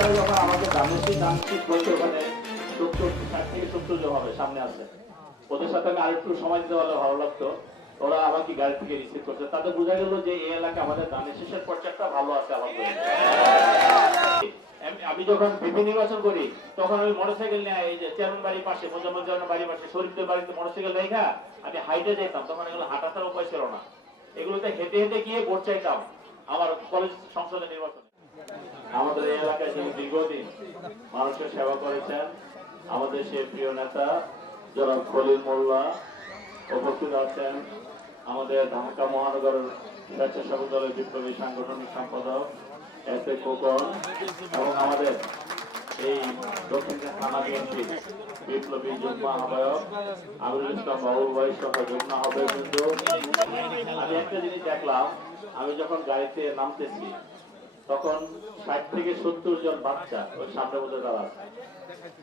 বাচ্চারা যখন আমাকে দামেশি বলতে ওখানে 60 থেকে 70 জন হবে সামনে আছে, ওদের সাথে আমি আরেকটু সময় দিতে পারলে ভালো লাগতো। ওরা আমাকে গাড়ি থেকে রিসিভ করছে, তাতে বোঝা গেল যে এই এলাকা আমাদের দামেশিসের পর্যায়টা ভালো আছে আলহামদুলিল্লাহ। আমি যখন বিপি নির্বাচন করি তখন আমি মোটরসাইকেল নিয়ে এই যে চেয়ারম্যান বাড়ির পাশে, মোজাম্মদ বাড়ির পাশে, শরীফদের বাড়িতে মোটরসাইকেল রেখা আমি হাইটে যেতাম, তখন এগুলো হাঁটা ছাড়া উপায় ছিল না, এগুলোতে হেঁটে হেঁটে গিয়ে ভোট চাইতাম আমার কলেজ সংসদে নির্বাচনে। আমাদের এই এলাকায় যিনি দীর্ঘদিন মানুষের সেবা করেছেন, আমাদের সেই প্রিয় নেতা জনাব খলিল মোল্লা উপস্থিত আছেন, আমাদের ঢাকা মহানগরের স্বেচ্ছাসেবক দলের বিপ্লবী সাংগঠনিক সম্পাদক এস এ খোকন, এবং আমাদের এই দক্ষিণ থানা বিএনপি বিপ্লবী যুগ্ম আহ্বায়ক আমিরুল ইসলাম বাবুল ভাই সহ যুগ্ম আহ্বায়ক। কিন্তু আমি একটা জিনিস দেখলাম, আমি যখন গাড়িতে নামতেছি তখন 60 থেকে 70 জন বাচ্চা ওই সামনে মধ্যে দাঁড়া আছে,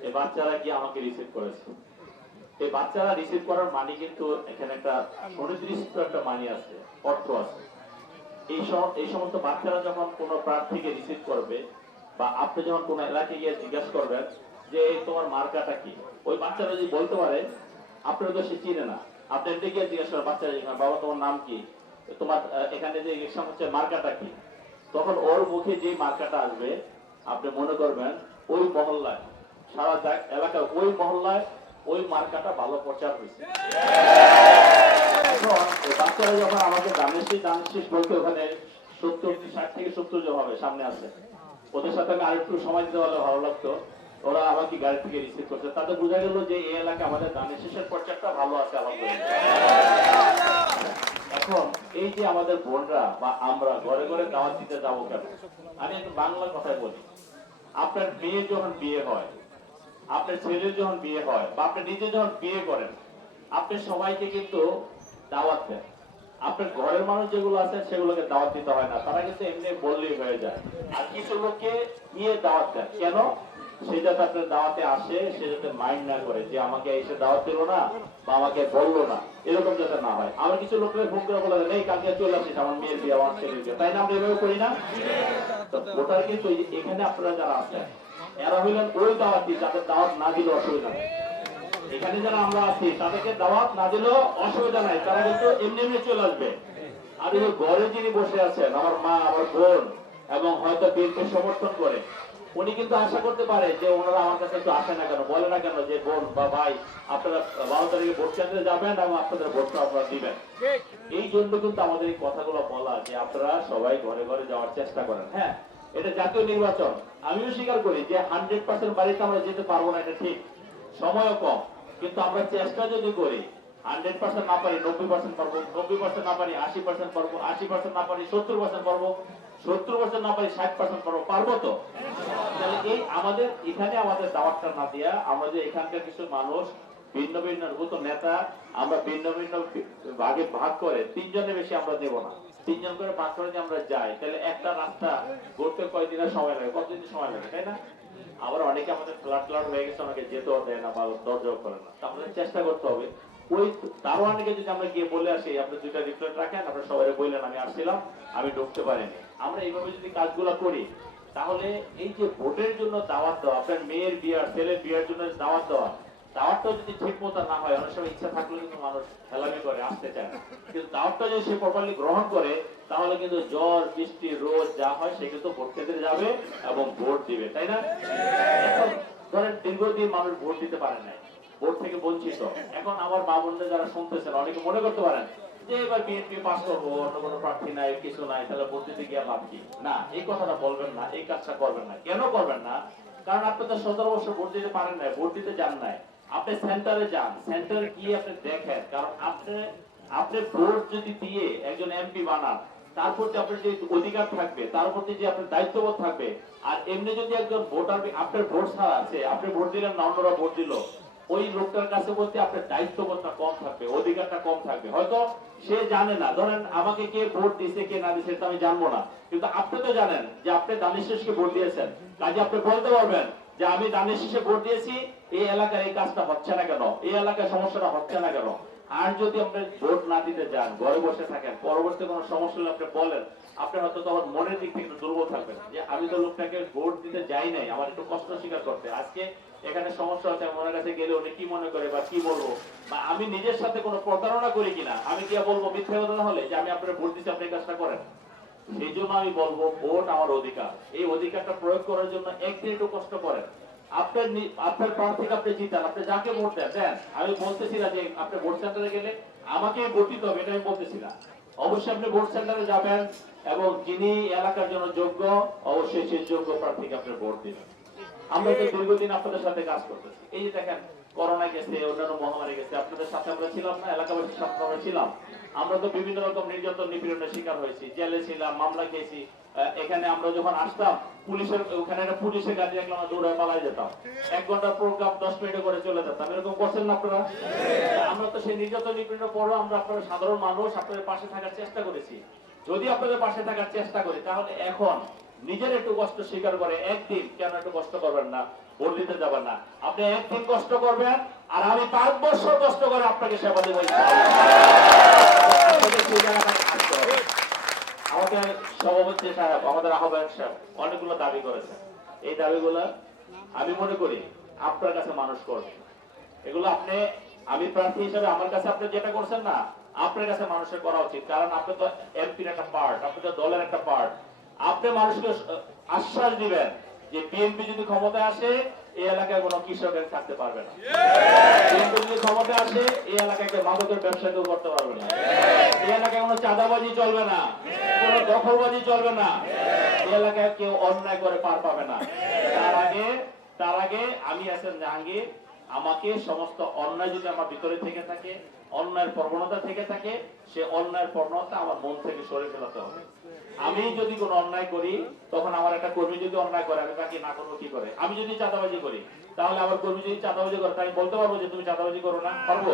এই বাচ্চারা গিয়ে আমাকে রিসিভ করেছে। এই বাচ্চারা রিসিভ করার মানি কিন্তু এখানে একটা সুনির্দিষ্ট একটা মানি আছে, অর্থ আছে। এই সমস্ত বাচ্চারা যখন কোনো প্রার্থীকে রিসিভ করবে বা আপনি যখন কোনো এলাকায় গিয়ে জিজ্ঞাসা করবেন যে তোমার মার্কাটা কি, ওই বাচ্চারা যদি বলতে পারে আপনার তো সে চিনে না, আপনি এতে গিয়ে জিজ্ঞাসা করেন বাচ্চারা, বাবা তোমার নাম কি, তোমার এখানে যে ইলেকশন হচ্ছে মার্কাটা কি, তখন ওর মুখে যে মার্কাটা আসবে আপনি মনে করবেন ওই মহল্লায়, সারা এলাকায় ওই মহল্লায় ওই মার্কাটা ভালো প্রচার হয়েছে। এখন বাচ্চারা যখন আমাকে দামেশি বলতে ওখানে 60 থেকে 70 জন হবে সামনে আছে, ওদের সাথে আমি আরেকটু সময় দিতে পারলে ভালো লাগতো। ওরা আমাকে গাড়ি থেকে রিসিভ করছে, তাতে বোঝা গেল যে এই এলাকা আমাদের দামেশিসের পর্যায়টা ভালো আছে আলহামদুলিল্লাহ। এখন এই যে আমাদের বোনরা বা আমরা ঘরে ঘরে দাওয়াত দিতে যাবো কেন, আমি একটু বাংলা কথায় বলি। আপনার মেয়ে যখন বিয়ে হয়, আপনার ছেলের যখন বিয়ে হয়, বা আপনি নিজে যখন বিয়ে করেন, আপনি সবাইকে কিন্তু দাওয়াত দেন। আপনার ঘরের মানুষ যেগুলো আছে সেগুলোকে দাওয়াত দিতে হয় না, তারা কিন্তু এমনি বললেই হয়ে যায়। আর কিছু লোককে নিয়ে দাওয়াত দেন কেন, সে যাতে আপনার দাওয়াতে আসে, সে যাতে মাইন্ড না করে যে আমাকে এসে দাওয়াত দিল না বা আমাকে বললো না, এরকম যাতে না হয়। আমার কিছু লোকের ফোন করে বলে এই কালকে চলে আসিস আমার মেয়ের বিয়ে, আমার ছেলের বিয়ে, তাই না? আমরা এভাবে করি না? তো ওটার কিন্তু এখানে আপনারা যারা আছেন এরা হইলেন ওই দাওয়াতি যাদের দাওয়াত না দিলে অসুবিধা নেই। এখানে যারা আমরা আছি তাদেরকে দাওয়াত না দিলেও অসুবিধা নাই, তারা কিন্তু এমনি এমনি চলে আসবে। আর এই ঘরে যিনি বসে আছেন, আমার মা, আমার বোন, এবং হয়তো বিএনপি সমর্থন করে, উনি কিন্তু আশা করতে পারে যে ওনারা আমার কাছে একটু আসে না কেন, বলে না কেন যে বোন বা ভাই আপনারা 12 তারিখে ভোট কেন্দ্রে যাবেন এবং আপনাদের ভোটটা আপনারা দিবেন। এই জন্য কিন্তু আমাদের এই কথাগুলো বলা যে আপনারা সবাই ঘরে ঘরে যাওয়ার চেষ্টা করেন। হ্যাঁ, এটা জাতীয় নির্বাচন, আমিও স্বীকার করি যে 100% বাড়িতে আমরা যেতে পারবো না, এটা ঠিক, সময়ও কম, কিন্তু আমরা চেষ্টা যদি করি 100% না পারি 90% পারবো, 90% না পারি 80% পারবো, 80% না পারি 70% পারবো, 70% না পারি 60% পারবো, পারবো তো? তাহলে এই আমাদের এখানে আমাদের দাওয়াতটা না দিয়া আমরা যে এখানকার কিছু মানুষ ভিন্ন ভিন্ন নেতা, আমরা ভিন্ন ভিন্ন ভাগে ভাগ করে 3 জনের বেশি আমরা দেব না, 3 জন করে ভাগ করে আমরা যাই, তাহলে একটা রাস্তা করতে কয়দিনের সময় লাগে, কতদিন সময় লাগে, তাই না? আবার অনেকে আমাদের ফ্ল্যাট হয়ে গেছে, আমাকে যেতেও দেয় না বা দরজাও করে না, আমাদের চেষ্টা করতে হবে। ওই দারোয়ানকে যদি আমরা গিয়ে বলে আসি আপনি 2টা রিপ্লেট রাখেন, আপনারা সবাই বললেন আমি আসছিলাম, আমি ঢুকতে পারিনি, আমরা এইভাবে যদি কাজগুলো করি, তাহলে এই যে ভোটের জন্য দাওয়াত দেওয়া, আপনার মেয়ের বিয়ে, ছেলের বিয়ের জন্য দাওয়াত দেওয়া, দাওয়াতটা যদি ঠিক মতো না হয়, অনেক সময় ইচ্ছা থাকলেও কিন্তু মানুষ হেলামি করে আসতে চায় না, কিন্তু দাওয়াতটা যদি সে প্রপারলি গ্রহণ করে, তাহলে কিন্তু জ্বর বৃষ্টি রোদ যা হয় সে কিন্তু ভোট কেন্দ্রে যাবে এবং ভোট দিবে, তাই না? এখন ধরেন দীর্ঘদিন মানুষ ভোট দিতে পারে নাই, ভোট থেকে বঞ্চিত, এখন আমার মা বোনদের যারা শুনতেছেন অনেকে মনে করতে পারেন যে এবার বিএনপি পাস করবো, অন্য কোনো প্রার্থী নাই, কিছু নাই, তাহলে ভোট দিতে গিয়ে লাভ কি? না, এই কথাটা বলবেন না, এই কাজটা করবেন না। কেন করবেন না? কারণ আপনি তো 17 বছর ভোট দিতে পারেন নাই, ভোট দিতে যান নাই, আপনি সেন্টারে যান, সেন্টারে গিয়ে আপনি দেখেন, কারণ আপনি ভোট যদি দিয়ে একজন এমপি বানান, তার প্রতি আপনার যে অধিকার থাকবে, তার প্রতি যে আপনার দায়িত্ববোধ থাকবে। আর এমনি যদি একজন ভোটার আপনার ভোট ছাড়া আছে, আপনি ভোট দিলেন না, অন্যরা ভোট দিল, ওই লোকটার কাছে বলতে আপনার দায়িত্ববোধটা কম থাকবে, অধিকারটা কম থাকবে। হয়তো সে জানে না, ধরেন আমাকে কে ভোট দিছে কে না দিছে আমি জানবো না, কিন্তু আপনি তো জানেন যে আপনি দানিশেষকে ভোট দিয়েছেন, কাজে আপনি বলতে পারবেন যে আমি দানিশেষে ভোট দিয়েছি, এই এলাকার এই কাজটা হচ্ছে না কেন, এই এলাকার সমস্যাটা হচ্ছে না কেন। আর যদি আপনি ভোট না দিতে যান, ঘরে বসে থাকেন, পরবর্তী কোনো সমস্যা হলে আপনি বলেন আপনি হয়তো তখন মনের দিক থেকে একটু দুর্বল থাকবেন যে আমি তো লোকটাকে ভোট দিতে যাই নাই, আমার একটু কষ্ট স্বীকার করতে, আজকে এখানে সমস্যা হচ্ছে, আমার কাছে গেলে উনি কি মনে করে বা কি বলবো, বা আমি নিজের সাথে কোনো প্রতারণা করি কিনা, আমি কি বলবো মিথ্যা কথা হলে যে আমি আপনার ভোট দিচ্ছি, আপনি এই কাজটা করেন। সেই জন্য আমি বলবো ভোট আমার অধিকার, এই অধিকারটা প্রয়োগ করার জন্য একদিন একটু কষ্ট করেন। আপনার প্রার্থীকে আপনি জিতান, আপনি যাকে ভোট দেন। আমি বলতেছি না যে আপনি ভোট সেন্টারে গেলে আমাকে ভোট দিতে হবে, এটা আমি বলতেছি না। অবশ্যই আপনি ভোট সেন্টারে যাবেন এবং যিনি এলাকার জন্য যোগ্য, অবশ্যই সেই যোগ্য প্রার্থীকে আপনি ভোট দিবেন। আমরা তো দীর্ঘদিন আপনাদের সাথে কাজ করতেছি, এই যে দেখেন করোনা গেছে, অন্যান্য মহামারী গেছে, আপনাদের সাথে আমরা ছিলাম না, এলাকাবাসীর সাথে আমরা ছিলাম। আমরা তো বিভিন্ন রকম নির্যাতন নিপীড়নের শিকার হয়েছি, জেলে ছিলাম, মামলা খেয়েছি। এখানে আমরা যখন আসতাম পুলিশের ওখানে একটা পুলিশের গাড়ি দেখলাম দৌড়ে পালাই যেতাম, 1 ঘন্টা প্রোগ্রাম 10 মিনিটে করে চলে যেতাম। এরকম করছেন না আপনারা? আমরা তো সেই নির্যাতন নিপীড়নের পরও আমরা আপনারা সাধারণ মানুষ আপনাদের পাশে থাকার চেষ্টা করেছি। যদি আপনাদের পাশে থাকার চেষ্টা করি, তাহলে এখন নিজের একটু কষ্ট স্বীকার করে একদিন কেন একটু কষ্ট করবেন না, ভোট দিতে যাবেন না। আপনি একদিন কষ্ট করবেন আর আমি 5 বছর কষ্ট করে আপনাকে সেবা দেবো। আমাদের সভাপতি সাহেব, আমাদের আহ্বায়ক সাহেব অনেকগুলো দাবি করেছেন। এই দাবিগুলো আমি মনে করি আপনার কাছে মানুষ করবে। এগুলো আমি প্রার্থী হিসেবে আমার কাছে আপনি যেটা করছেন না, আপনার কাছে মানুষের করা উচিত। কারণ আপনি তো এমপির একটা পার্ট, আপনি তো দলের একটা পার্ট। আপনি মানুষকে আশ্বাস দিবেন যে বিএনপি যদি ক্ষমতায় আসে এই এলাকায় কোনো কৃষকের থাকতে পারবে না, বিএনপি যদি ক্ষমতায় আসে এই এলাকায় মাদকের ব্যবসা কেউ করতে পারবে না, এই এলাকায় কোনো চাঁদাবাজি চলবে না, কোনো দখলবাজি চলবে না, এই এলাকায় কেউ অন্যায় করে পার পাবে না। তার আগে আমি আছেন জাহাঙ্গীর, আমাকে সমস্ত অন্যায় যদি আমার ভিতরে থেকে থাকে, অন্যায়ের প্রবণতা থেকে থাকে, সে অন্যায়ের প্রবণতা আমার মন থেকে সরে ফেলাতে হবে। আমি যদি কোনো অন্যায় করি, তখন আমার একটা কর্মী যদি অন্যায় করে, আমি তাকে না করবো কি করে? আমি যদি চাঁদাবাজি করি, তাহলে আমার কর্মী যদি চাঁদাবাজি করে, তাই বলতে পারবো যে তুমি চাঁদাবাজি করো না? পারবো?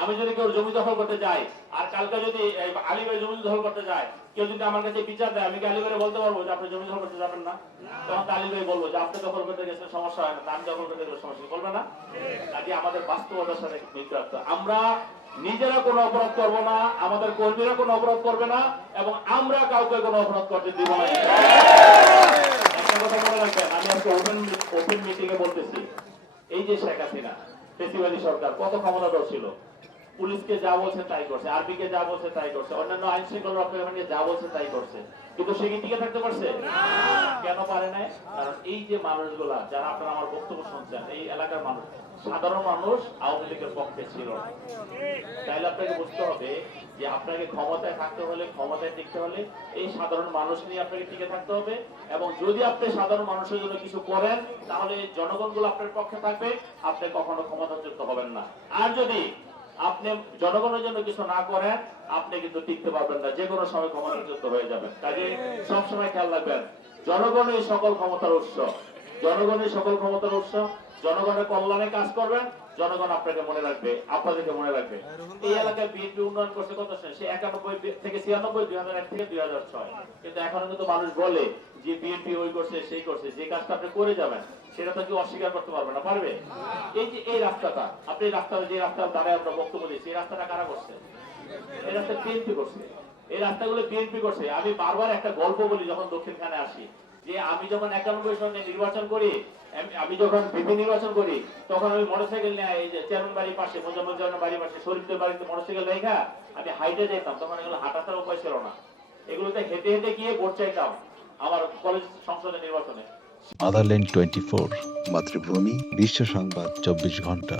আমি যদি কেউ জমি দখল করতে যাই, আর কালকে যদি আলী ভাই জমি দখল করতে যায়, কেউ যদি আমার কাছে বিচার দেয়, আমি কি আলী ভাই বলতে পারবো যে আপনি জমি দখল করতে যাবেন না? তখন আলী ভাই বলবো যে আপনি দখল করতে গেছেন, সমস্যা হয় না, আমি দখল করতে গেলে সমস্যা বলবে না? কাজে আমাদের বাস্তবতার সাথে মিলতে রাখতে, আমরা নিজেরা কোনো অপরাধ করবো না, আমাদের কর্মীরা কোনো অপরাধ করবে না, এবং আমরা কাউকে কোনো অপরাধ করতে দিব না। একটা কথা মনে রাখবেন, আমি আজকে ওপেন মিটিং এ বলতেছি, এই যে শেখ হাসিনা ফেসিবাদী সরকার কত ক্ষমতাধর ছিল, পুলিশকে যা বলছে তাই করছে, আর্মি কে যা বলছে তাই করছে, অন্যান্য আইন শৃঙ্খলা রক্ষাকারীকে যা বলছে তাই করছে, কিন্তু সে কি টিকে থাকতে পারছে? কেন পারে না? কারণ এই যে মানুষগুলা যারা আপনারা আমার বক্তব্য শুনছেন, এই এলাকার মানুষ, সাধারণ মানুষ আওয়ামী লীগের পক্ষে ছিল না। তাইলে আপনাকে বুঝতে হবে যে আপনাকে ক্ষমতায় থাকতে হলে, ক্ষমতায় টিকতে হলে এই সাধারণ মানুষ নিয়ে আপনাকে টিকে থাকতে হবে। এবং যদি আপনি সাধারণ মানুষের জন্য কিছু করেন, তাহলে জনগণগুলো আপনার পক্ষে থাকবে, আপনি কখনো ক্ষমতাচ্যুত হবেন না। আর যদি আপনি জনগণের জন্য কিছু না করেন, আপনি কিন্তু টিকতে পারবেন না, যে কোনো সময় ক্ষমতাচ্যুত হয়ে যাবেন। কাজে সবসময় খেয়াল রাখবেন, জনগণই সকল ক্ষমতার উৎস, জনগণই সকল ক্ষমতার উৎস। জনগণের কল্যাণে কাজ করবেন, জনগণ আপনাকে মনে রাখবে, আপনাদেরকে মনে রাখবে। এই এলাকায় বিএনপি উন্নয়ন করছে কত সালে? সে 91 থেকে 96, 2001 থেকে 2006। কিন্তু এখনো কিন্তু মানুষ বলে যে বিএনপি ওই করছে সেই করছে। যে কাজটা আপনি করে যাবেন সেটা তো কেউ অস্বীকার করতে পারবে না, পারবে? এই যে এই রাস্তাটা, আপনি রাস্তাটা, যে রাস্তার দ্বারা আমরা বক্তব্য দিচ্ছি, এই রাস্তাটা কারা করছে? এই রাস্তা বিএনপি করছে, এই রাস্তাগুলো বিএনপি করছে। আমি বারবার একটা গল্প বলি যখন দক্ষিণখানে আসি, যে আমি যখন 91 সনে নির্বাচন করি, আমি যখন বিপি নির্বাচন করি, তখন আমি মোটরসাইকেল নিয়ে এই যে চেয়ারম্যান বাড়ির পাশে, মোজাম্মেল বাড়ির পাশে, শরীফদের বাড়িতে মোটরসাইকেল রেখা আমি হাইটে যেতাম। তখন এগুলো হাঁটা ছাড়া উপায় ছিল না, এগুলোতে হেঁটে হেঁটে গিয়ে ভোট চাইতাম আমার কলেজ সংসদে নির্বাচনে। মাদারল্যান্ড 24, মাতৃভূমি, বিশ্ব সংবাদ 24 ঘন্টা।